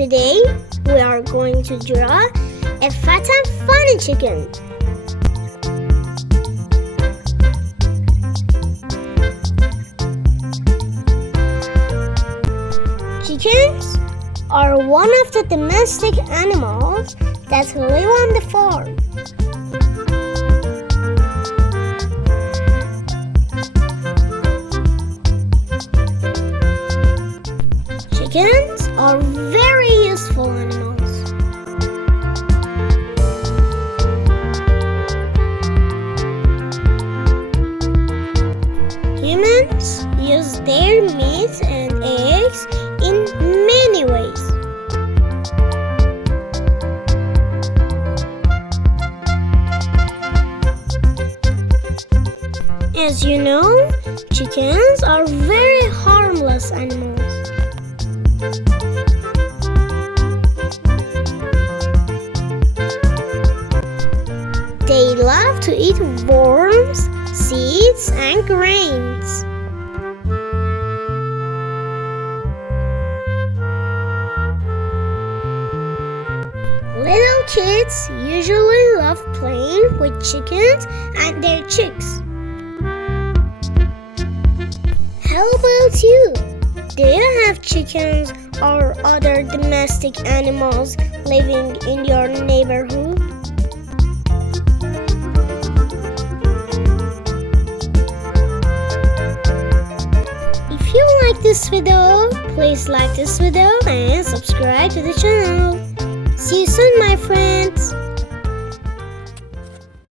Today we are going to draw a fat and funny chicken. Chickens are one of the domestic animals that live on the farm. Chickens are very useful animals. Humans use their meat and eggs in many ways. As you know, chickens are very harmless animals. They love to eat worms, seeds, and grains. Little kids usually love playing with chickens and their chicks. How about you? Do you have chickens or other domestic animals living in your neighborhood? If you like this video, please like this video and subscribe to the channel. See you soon, my friends.